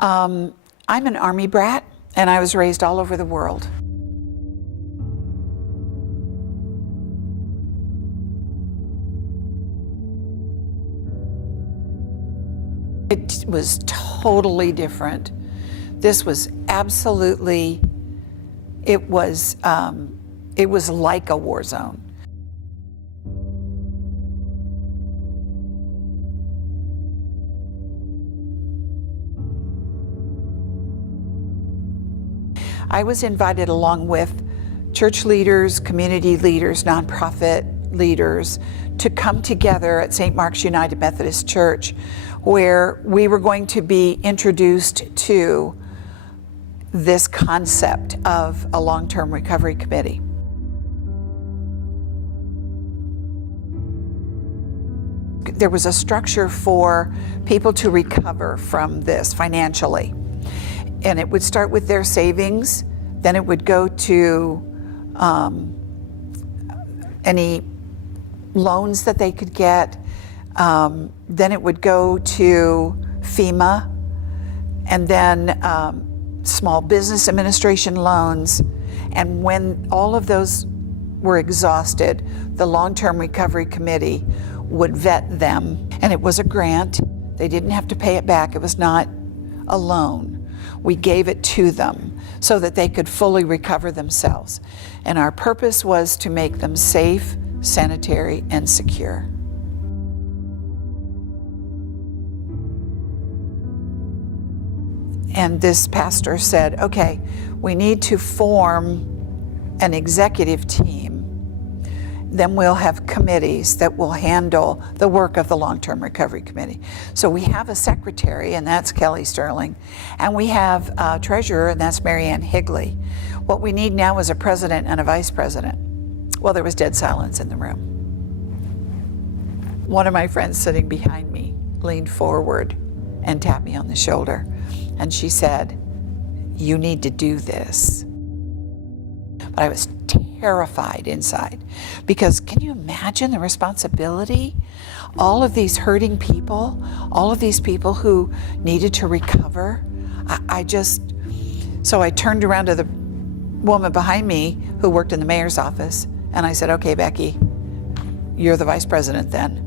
I'm an Army brat, and I was raised all over the world. It was totally different. This was absolutely, it was like a war zone. I was invited along with church leaders, community leaders, nonprofit leaders to come together at St. Mark's United Methodist Church, where we were going to be introduced to this concept of a long-term recovery committee. There was a structure for people to recover from this financially. And it would start with their savings, then it would go to any loans that they could get, then it would go to FEMA, and then Small Business Administration loans. And when all of those were exhausted, the Long-Term Recovery Committee would vet them. And it was a grant. They didn't have to pay it back. It was not a loan. We gave it to them so that they could fully recover themselves. And our purpose was to make them safe, sanitary, and secure. And this pastor said, okay, we need to form an executive team. Then we'll have committees that will handle the work of the Long-Term Recovery Committee. So we have a secretary, and that's Kelly Sterling, and we have a treasurer, and that's Marianne Higley. What we need now is a president and a vice president. Well, there was dead silence in the room. One of my friends sitting behind me leaned forward and tapped me on the shoulder, and she said, "You need to do this." But I was terrified inside, because can you imagine the responsibility? All of these hurting people, all of these people who needed to recover. So I turned around to the woman behind me who worked in the mayor's office, and I said, okay, Becky, you're the vice president then.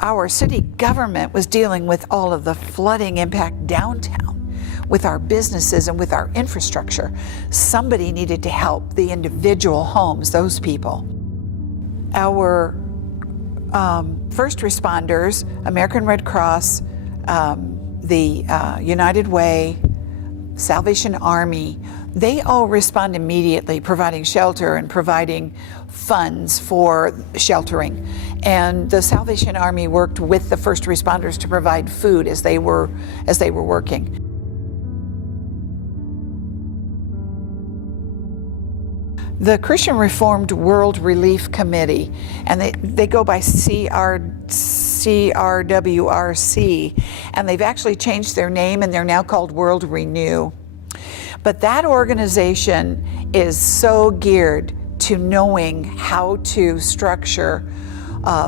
Our city government was dealing with all of the flooding impact downtown, with our businesses and with our infrastructure. Somebody needed to help the individual homes, those people. Our first responders, American Red Cross, the United Way, Salvation Army, they all respond immediately, providing shelter and providing funds for sheltering. And the Salvation Army worked with the first responders to provide food as they were working. The Christian Reformed World Relief Committee, and they go by CRWRC, and they've actually changed their name, and they're now called World Renew. But that organization is so geared to knowing how to structure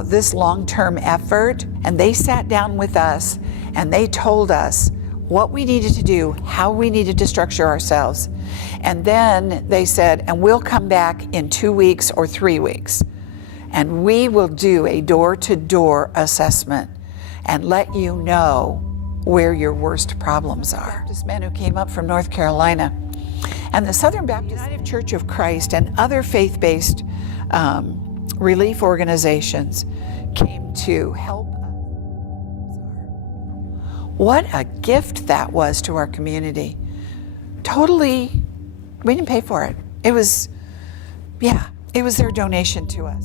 this long-term effort. And they sat down with us and they told us what we needed to do, how we needed to structure ourselves. And then they said, and we'll come back in 2 weeks or 3 weeks, and we will do a door-to-door assessment and let you know where your worst problems are. This man who came up from North Carolina, and the Southern Baptist United Church of Christ and other faith-based relief organizations came to help us. What a gift that was to our community. Totally, we didn't pay for it. It was their donation to us.